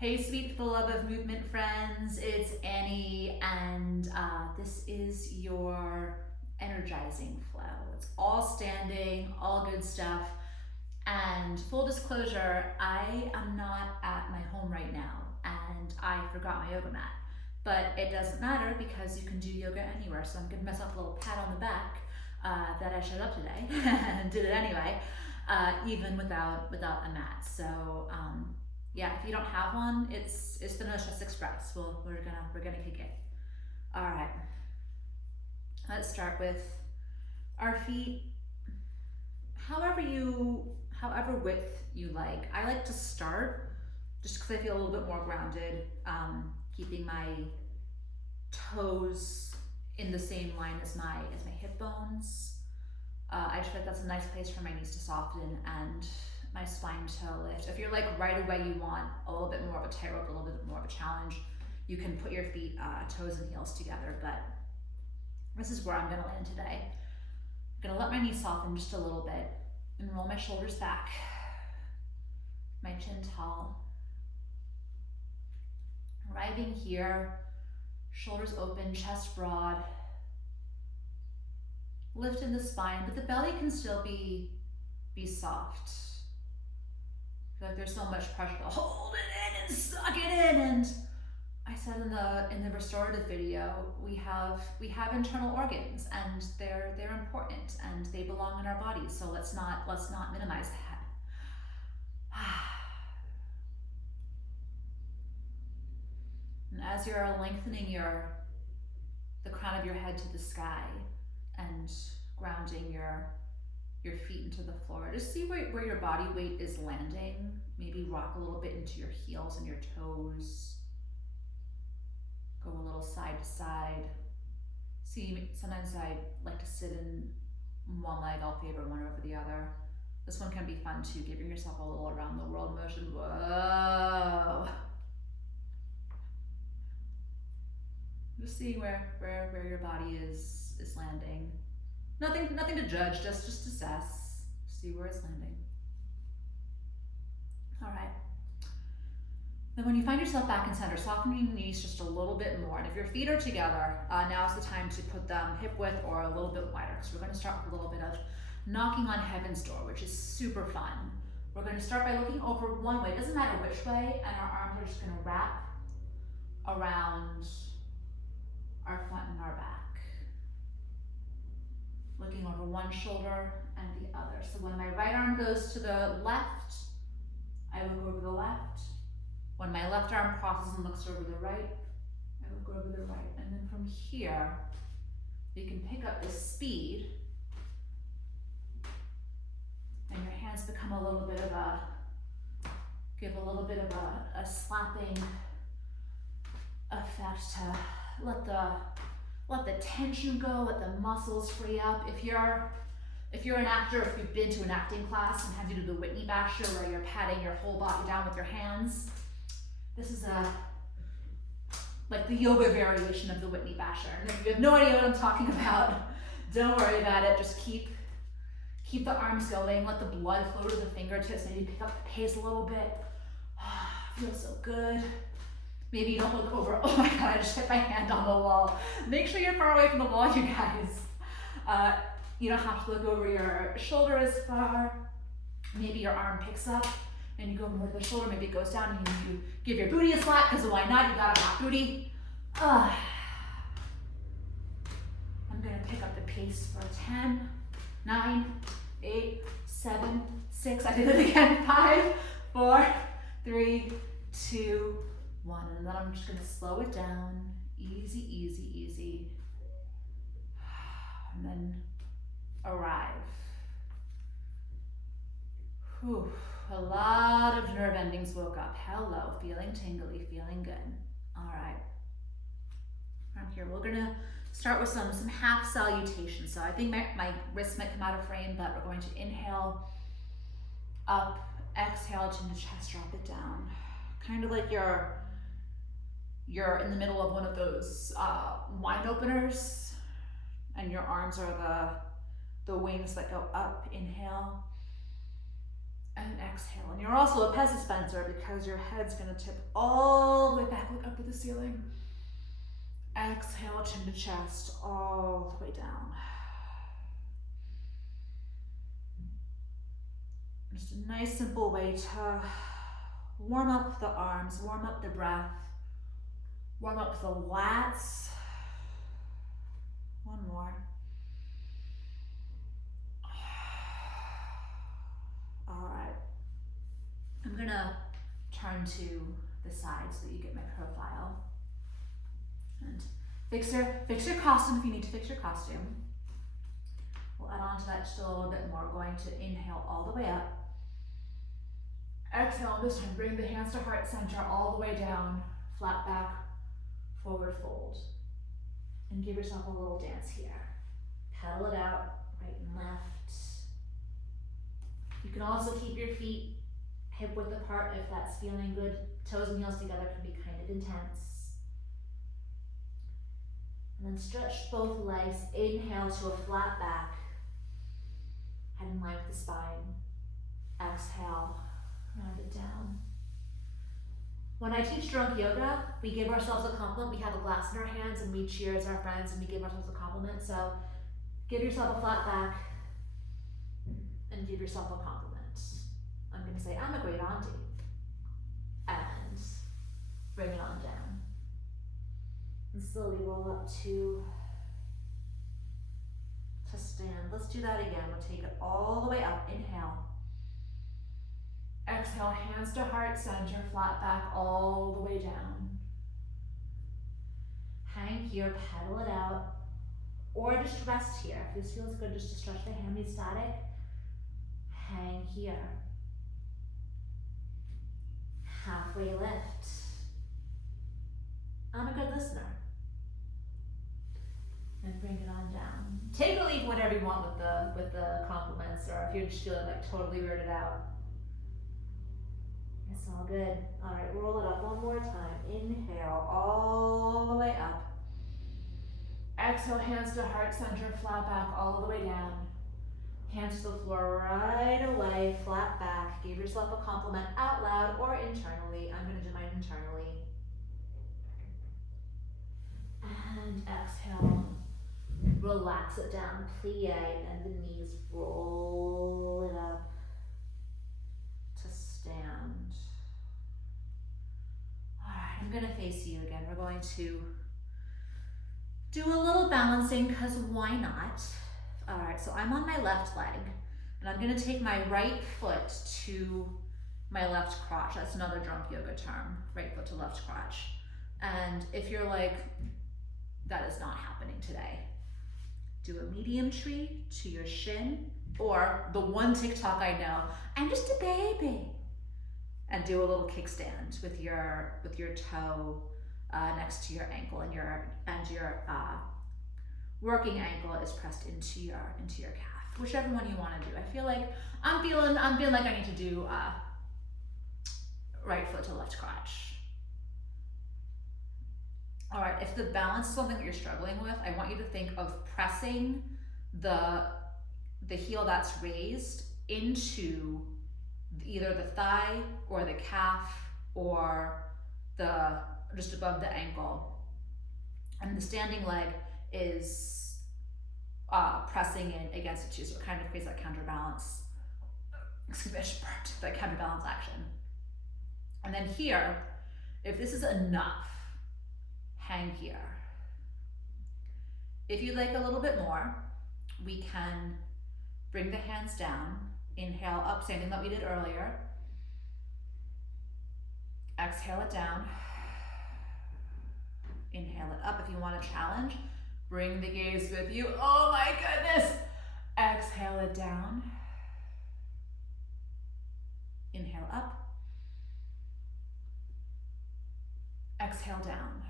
Hey sweet beloved of movement friends, it's Annie and this is your energizing flow. It's all standing, all good stuff. And full disclosure, I am not at my home right now and I forgot my yoga mat. But it doesn't matter because you can do yoga anywhere. So I'm giving myself a little pat on the back that I showed up today and did it anyway, even without a mat. So yeah, if you don't have one, it's the No Stress Express. We're gonna kick it. All right. Let's start with our feet. However width you like. I like to start just because I feel a little bit more grounded, keeping my toes in the same line as my hip bones. I just feel like that's a nice place for my knees to soften and my spine to lift. If you're like right away you want a little bit more of a tightrope, a little bit more of a challenge, you can put your feet, toes and heels together, but this is where I'm gonna land today. I'm gonna let my knees soften just a little bit and roll my shoulders back, my chin tall. Arriving here, shoulders open, chest broad. Lift in the spine, but the belly can still be soft. I feel like there's so much pressure to hold it in and suck it in. And I said in the restorative video, we have internal organs and they're important and they belong in our bodies. So let's not minimize that. And as you're lengthening the crown of your head to the sky and grounding your feet into the floor, just see where your body weight is landing. Maybe rock a little bit into your heels and your toes. Go a little side to side. See, sometimes I like to sit in one leg. I'll favor one over the other. This one can be fun too, giving yourself a little around the world motion. Whoa. Just seeing where your body is landing. Nothing to judge, just assess. See where it's landing. All right. Then when you find yourself back in center, soften your knees just a little bit more. And if your feet are together, now's the time to put them hip width or a little bit wider. So we're going to start with a little bit of knocking on heaven's door, which is super fun. We're going to start by looking over one way. It doesn't matter which way, and our arms are just going to wrap around our front and our back. Looking over one shoulder and the other. So when my right arm goes to the left, I look over the left. When my left arm crosses and looks over the right, I look over the right. And then from here, you can pick up the speed and your hands become a little bit of give a little bit of a slapping effect to let the tension go, let the muscles free up. If you're an actor, if you've been to an acting class, sometimes you do the Whitney Basher where you're patting your whole body down with your hands. This is like the yoga variation of the Whitney Basher. And if you have no idea what I'm talking about, don't worry about it. Just keep the arms going, let the blood flow to the fingertips, maybe pick up the pace a little bit. Feels so good. Maybe you don't look over, oh my God, I just hit my hand on the wall. Make sure you're far away from the wall, you guys. You don't have to look over your shoulder as far. Maybe your arm picks up and you go more to the shoulder, maybe it goes down and you give your booty a slap, because why not, you got a hot booty. I'm gonna pick up the pace for 10, 9, 8, 7, 6, I did it again, 5, 4, 3, 2, 1, and then I'm just gonna slow it down, easy, easy, easy, and then arrive. Whew. A lot of nerve endings woke up. Hello, feeling tingly, feeling good. All right. From here, we're gonna start with some half salutations. So I think my wrists might come out of frame, but we're going to inhale up, exhale, chin to chest, drop it down. Kind of like you're in the middle of one of those wine openers, and your arms are the wings that go up. Inhale. And exhale. And you're also a Pez dispenser because your head's gonna tip all the way back, look up at the ceiling. Exhale, chin to chest, all the way down. Just a nice simple way to warm up the arms, warm up the breath, warm up the lats. One more. All right. I'm gonna turn to the side so that you get my profile. And fix your costume if you need to fix your costume. We'll add on to that just a little bit more. We're going to inhale all the way up. Exhale, this time bring the hands to heart center all the way down, flat back, forward fold. And give yourself a little dance here. Pedal it out, right and left. You can also keep your feet hip width apart if that's feeling good. Toes and heels together can be kind of intense. And then stretch both legs. Inhale to a flat back. Head in line with the spine. Exhale, round it down. When I teach drunk yoga, we give ourselves a compliment. We have a glass in our hands and we cheers our friends and we give ourselves a compliment. So give yourself a flat back and give yourself a compliment. I'm gonna say, I'm a great auntie. And bring it on down. And slowly roll up to stand. Let's do that again. We'll take it all the way up. Inhale. Exhale, hands to heart center, flat back all the way down. Hang here, pedal it out. Or just rest here. If this feels good, just to stretch the hand, be static. Hang here. Halfway lift. I'm a good listener. And bring it on down. Take or leave whatever you want with the compliments, or if you're just feeling like totally weirded out. It's all good. All right, roll it up one more time. Inhale all the way up. Exhale, hands to heart center, flat back all the way down. Hands to the floor right away, flat back. Give yourself a compliment out loud or internally. I'm gonna do mine internally. And exhale. Relax it down, plie, and the knees, roll it up to stand. All right, I'm gonna face you again. We're going to do a little balancing because why not? All right, so I'm on my left leg and I'm gonna take my right foot to my left crotch. That's another drunk yoga term, right foot to left crotch. And if you're like, that is not happening today, do a medium tree to your shin, or the one TikTok I know, I'm just a baby. And do a little kickstand with your toe next to your ankle, and your working ankle is pressed into your calf. Whichever one you want to do. I feel like I'm feeling like I need to do right foot to left crotch. All right, if the balance is something that you're struggling with, I want you to think of pressing the heel that's raised into either the thigh or the calf or just above the ankle. And the standing leg is pressing in against it too, so it kind of creates that counterbalance. Excuse me, I just burped. That counterbalance action. And then here, if this is enough, hang here. If you'd like a little bit more, we can bring the hands down, inhale up, same thing that we did earlier. Exhale it down. Inhale it up. If you want to challenge, bring the gaze with you. Oh my goodness. Exhale it down. Inhale up. Exhale down.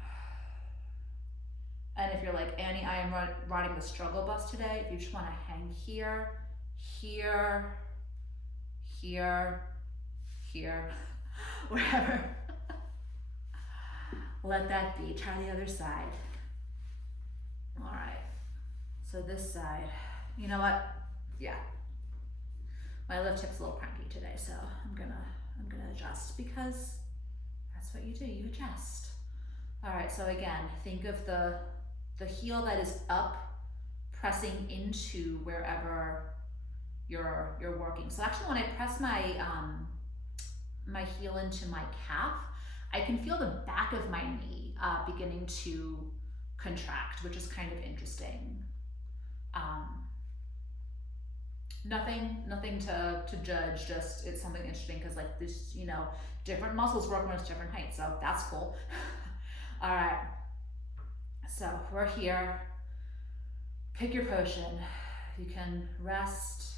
And if you're like, Annie, I am riding the struggle bus today, if you just want to hang here, here, here, here, wherever, let that be. Try the other side. All right, so this side, you know what? Yeah. My left hip's a little cranky today, so I'm gonna adjust because that's what you do, you adjust. All right, so again, think of the heel that is up, pressing into wherever you're working. So actually when I press my my heel into my calf, I can feel the back of my knee beginning to contract, which is kind of interesting. Nothing to judge, just it's something interesting because like this, you know, different muscles work on different heights, so that's cool. All right, so we're here. Pick your potion. You can rest,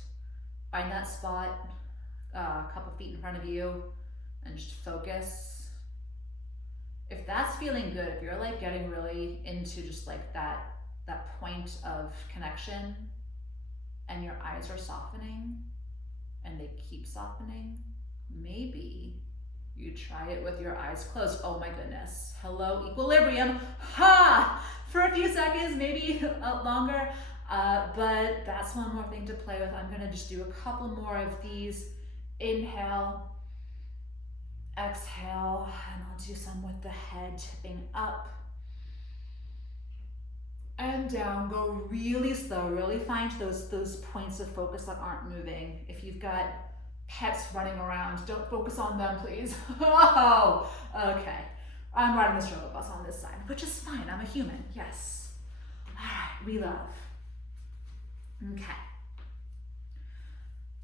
find that spot, a couple feet in front of you, and just focus. If that's feeling good, if you're like getting really into just like that point of connection, and your eyes are softening, and they keep softening, maybe you try it with your eyes closed. Oh my goodness. Hello, equilibrium. Ha! For a few seconds, maybe longer, but that's one more thing to play with. I'm gonna just do a couple more of these. Inhale, exhale, and I'll do some with the head tipping up and down. Go really slow, really find those points of focus that aren't moving. If you've got pets running around, don't focus on them, please. Oh, okay. I'm riding the struggle bus on this side, which is fine. I'm a human, yes. All right, we love. Okay.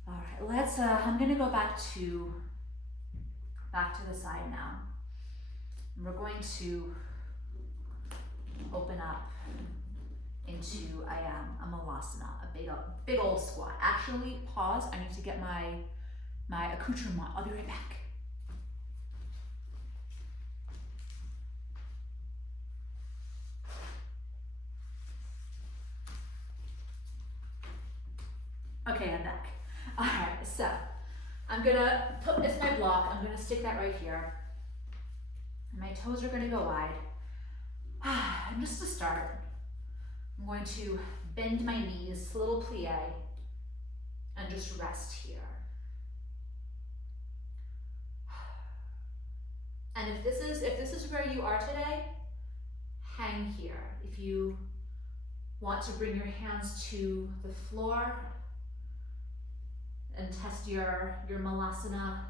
All right, let's, I'm gonna go back to the side now. We're going to open up into a malasana, a big old squat. Actually, pause, I need to get my accoutrement. I'll be right back. Okay, I'm back. All right, so I'm gonna put this my block. I'm gonna stick that right here. My toes are gonna go wide. And just to start, I'm going to bend my knees, a little plie, and just rest here. And if this is where you are today, hang here. If you want to bring your hands to the floor and test your malasana,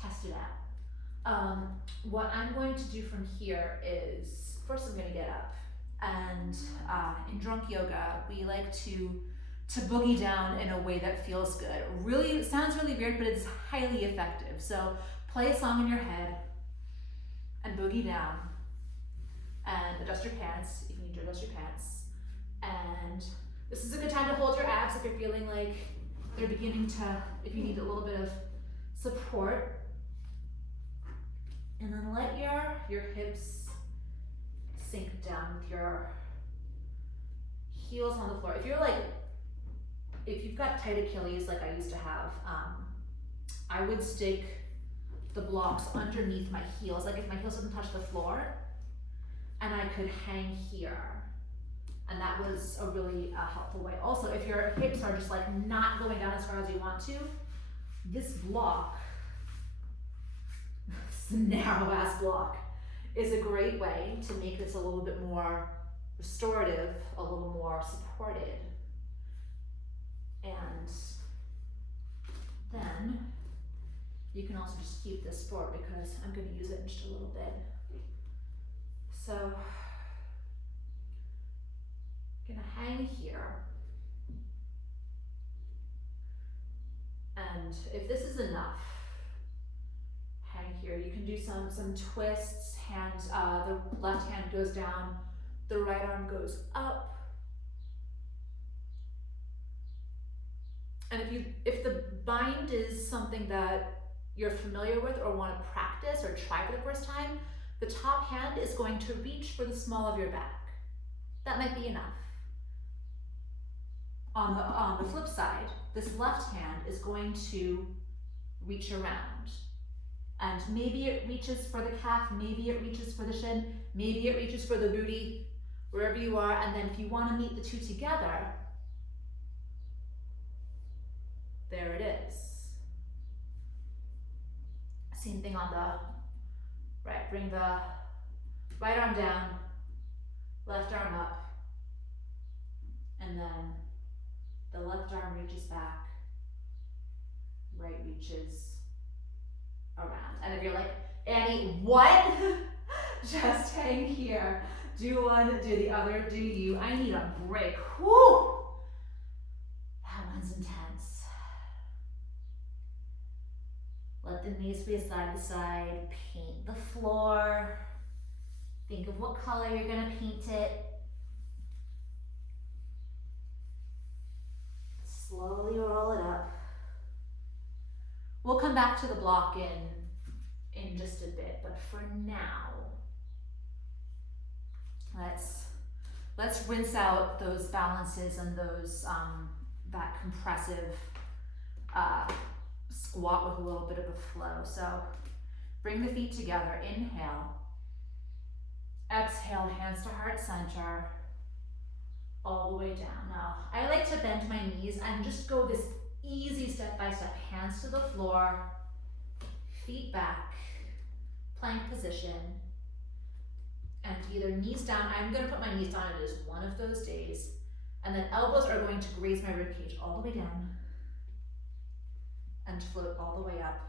test it out. What I'm going to do from here is, first I'm gonna get up, and in drunk yoga, we like to boogie down in a way that feels good. Really, it sounds really weird, but it's highly effective. So play a song in your head and boogie down, and adjust your pants if you need to adjust your pants. And this is a good time to hold your abs if you're feeling like they're beginning to, if you need a little bit of support. And then let your hips sink down with your heels on the floor. If you've got tight Achilles like I used to have, I would stick the blocks underneath my heels, like if my heels didn't touch the floor, and I could hang here. And that was a really helpful way. Also, if your hips are just like not going down as far as you want to, this block, this narrow ass block, is a great way to make this a little bit more restorative, a little more supported. And then you can also just keep this forward because I'm going to use it in just a little bit. So, gonna hang here. And if this is enough, hang here. You can do some twists. The left hand goes down, the right arm goes up. And if the bind is something that you're familiar with or want to practice or try for the first time, the top hand is going to reach for the small of your back. That might be enough. On the flip side, this left hand is going to reach around. And maybe it reaches for the calf, maybe it reaches for the shin, maybe it reaches for the booty, wherever you are. And then if you want to meet the two together, There it is. Same thing on the right. Bring the right arm down, left arm up, and then the left arm reaches back, right reaches around. And if you're like, Annie, what? Just hang here. Do one, do the other, do you. I need a break. Whew! That one's intense. Let the knees be side to side. Paint the floor. Think of what color you're gonna paint it. Slowly roll it up. We'll come back to the block in just a bit, but for now, let's rinse out those balances and those that compressive squat with a little bit of a flow. So bring the feet together, inhale, exhale, hands to heart center, all the way down. Now, I like to bend my knees and just go this easy step by step, hands to the floor, feet back, plank position, and either knees down. I'm gonna put my knees down, it is one of those days, and then elbows are going to graze my rib cage all the way down and float all the way up.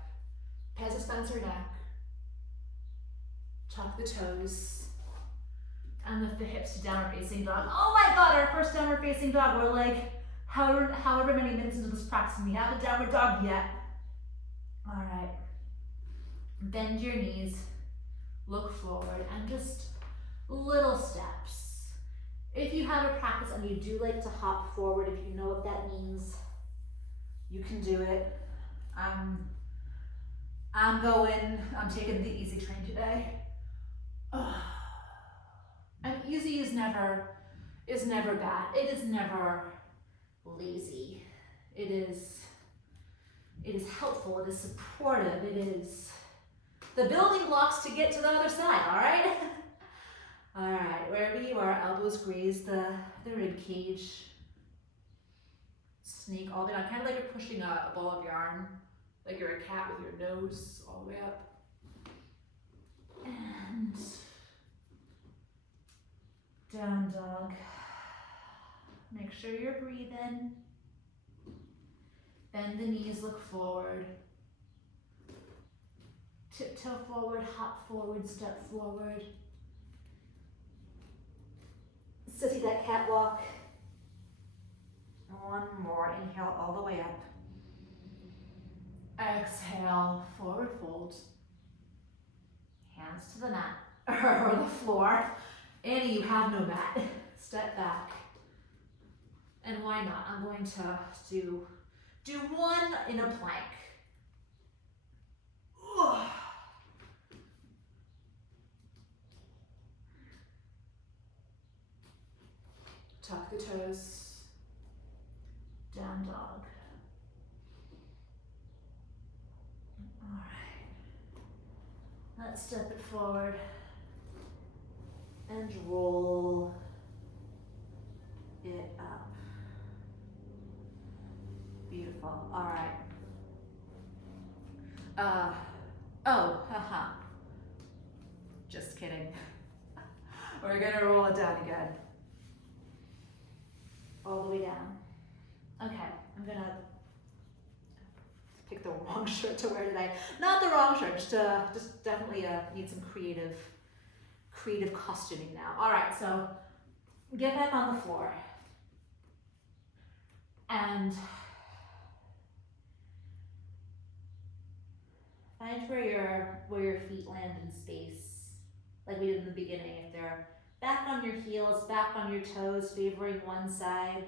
Pes Spencer neck, tuck the toes, and lift the hips to downward facing dog. Oh my God, our first downward facing dog. We're like however many minutes into this practice, and we haven't downward dog yet. All right, bend your knees, look forward, and just little steps. If you have a practice and you do like to hop forward, if you know what that means, you can do it. I'm taking the easy train today. And easy is never bad. It is never lazy. It is helpful, it is supportive, it is the building blocks to get to the other side, all right? All right, wherever you are, elbows graze the rib cage. Sneak all the way down, kind of like you're pushing a ball of yarn, like you're a cat with your nose all the way up. And down dog. Make sure you're breathing. Bend the knees, look forward. Tiptoe forward, hop forward, step forward. Sissy that catwalk. One more, inhale all the way up. Exhale, forward fold. Hands to the mat, or the floor. Annie, you have no mat. Step back. And why not? I'm going to do one in a plank. Ugh. Tuck the toes, down dog. All right, let's step it forward and roll it up. Beautiful, all right. Just kidding. We're gonna roll it down again. All the way down. Okay, I'm gonna pick the wrong shirt to wear today. Not the wrong shirt, just definitely need some creative costuming now. All right, so get back on the floor. And find where your feet land in space, like we did in the beginning. If they're back on your heels, back on your toes, favoring one side.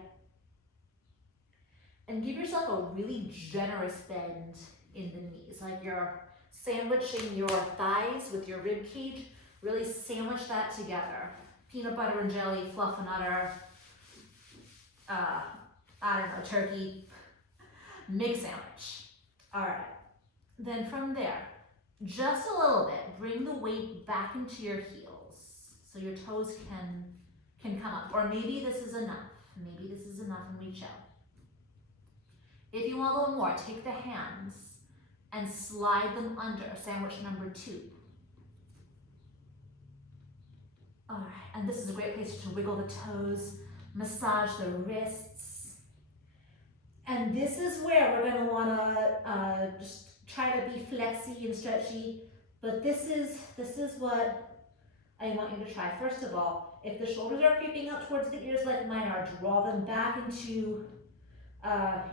And give yourself a really generous bend in the knees, like you're sandwiching your thighs with your rib cage. Really sandwich that together. Peanut butter and jelly, fluff and udder, I don't know, turkey, mix sandwich. All right. Then from there, just a little bit, bring the weight back into your heels so your toes can come up. Or maybe this is enough. Maybe this is enough and we chill. If you want a little more, take the hands and slide them under sandwich number 2. All right, and this is a great place to wiggle the toes, massage the wrists. And this is where we're gonna wanna just try to be flexy and stretchy, but this is what I want you to try. First of all, if the shoulders are creeping up towards the ears like mine are, draw them back into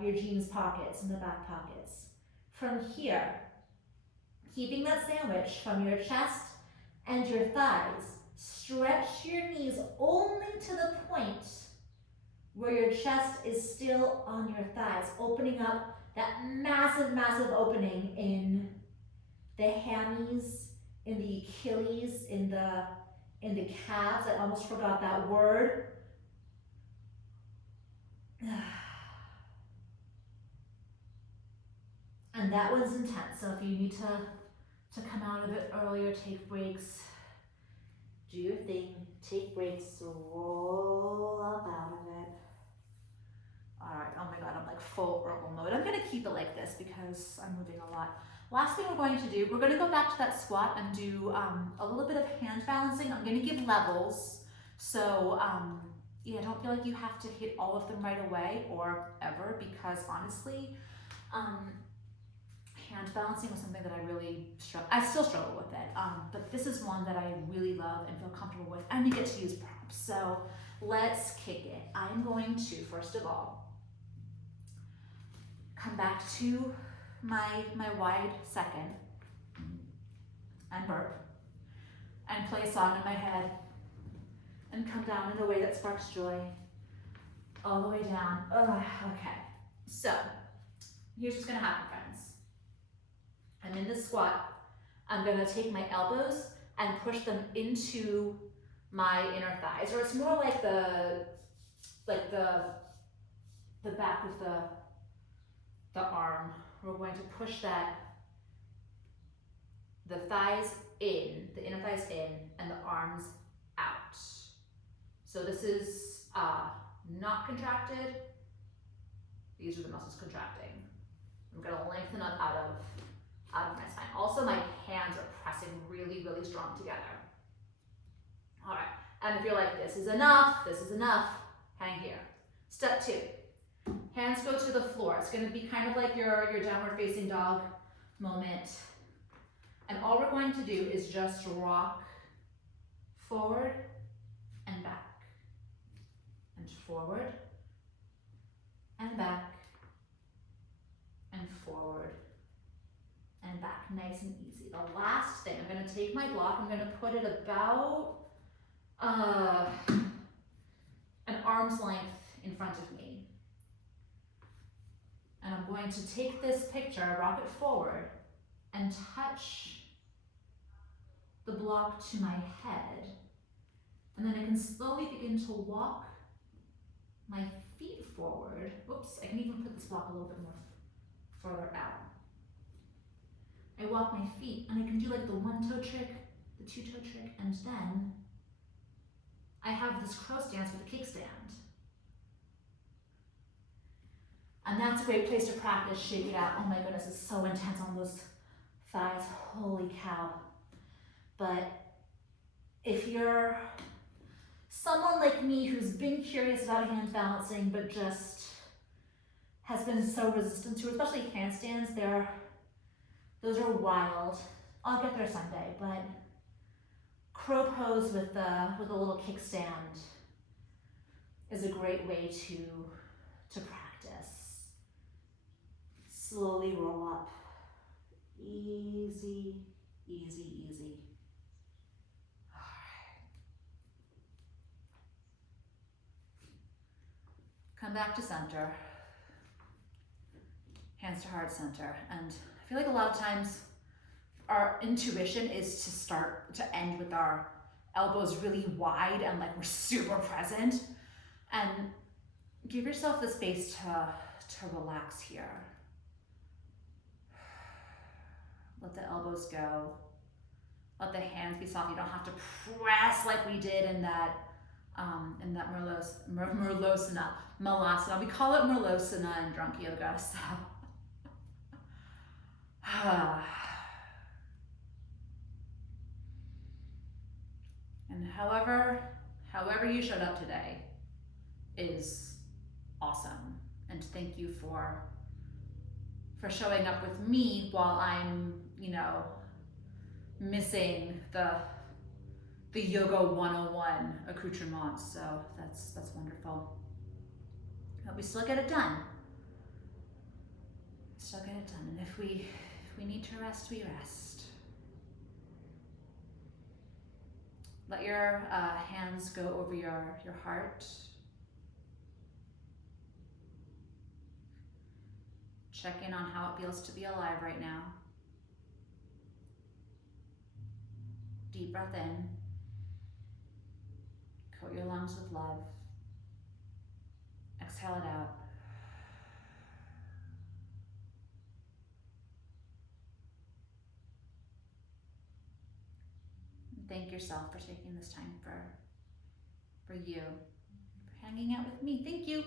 your jeans pockets and the back pockets. From here, keeping that sandwich from your chest and your thighs, stretch your knees only to the point where your chest is still on your thighs, opening up that massive, massive opening in the hammies, in the Achilles, in the calves. I almost forgot that word. And that one's intense, so if you need to come out of it earlier, take breaks, do your thing, take breaks, roll up out of it. All right, oh my God, I'm like full herbal mode. I'm gonna keep it like this because I'm moving a lot. Last thing we're going to do, we're gonna go back to that squat and do a little bit of hand balancing. I'm gonna give levels, so yeah, don't feel like you have to hit all of them right away or ever, because honestly, hand balancing was something that I really I still struggle with it, but this is one that I really love and feel comfortable with, and you get to use props. So let's kick it. I'm going to, first of all, come back to my wide second and burp and play a song in my head and come down in a way that sparks joy all the way down. Okay, so here's what's gonna happen, friends. I'm in this squat. I'm gonna take my elbows and push them into my inner thighs, or it's more like the back of the arm. We're going to push the thighs in, the inner thighs in, and the arms out. So this is not contracted. These are the muscles contracting. I'm gonna lengthen up out of my spine. Also, my hands are pressing really, really strong together. All right, and if you're like, this is enough, hang here. Step 2, hands go to the floor. It's gonna be kind of like your downward facing dog moment. And all we're going to do is just rock forward and back, and forward and back, and forward and back, nice and easy. The last thing, I'm gonna take my block, I'm gonna put it about an arm's length in front of me. And I'm going to take this picture, rock it forward, and touch the block to my head. And then I can slowly begin to walk my feet forward. Oops, I can even put this block a little bit more further out. I walk my feet and I can do like the 1-toe trick, the 2-toe trick, and then I have this crow stance with a kickstand. And that's a great place to practice, shake it out. Oh my goodness, it's so intense on those thighs, holy cow. But if you're someone like me who's been curious about hand balancing but just has been so resistant to it, especially handstands, those are wild. I'll get there someday, but crow pose with a little kickstand is a great way to practice. Slowly roll up. Easy, easy, easy. All right. Come back to center. Hands to heart center. And I feel like a lot of times our intuition is to end with our elbows really wide and like we're super present. And give yourself the space to relax here. Let the elbows go. Let the hands be soft. You don't have to press like we did in that in that Malasana. We call it Merlosana in drunk yoga, so. And however you showed up today is awesome. And thank you for showing up with me while I'm, missing the yoga 101 accoutrements. So that's wonderful. But we still get it done. And if we need to rest, we rest. Let your hands go over your heart. Check in on how it feels to be alive right now. Deep breath in. Coat your lungs with love. Exhale it out. Thank yourself for taking this time for you, for hanging out with me. Thank you.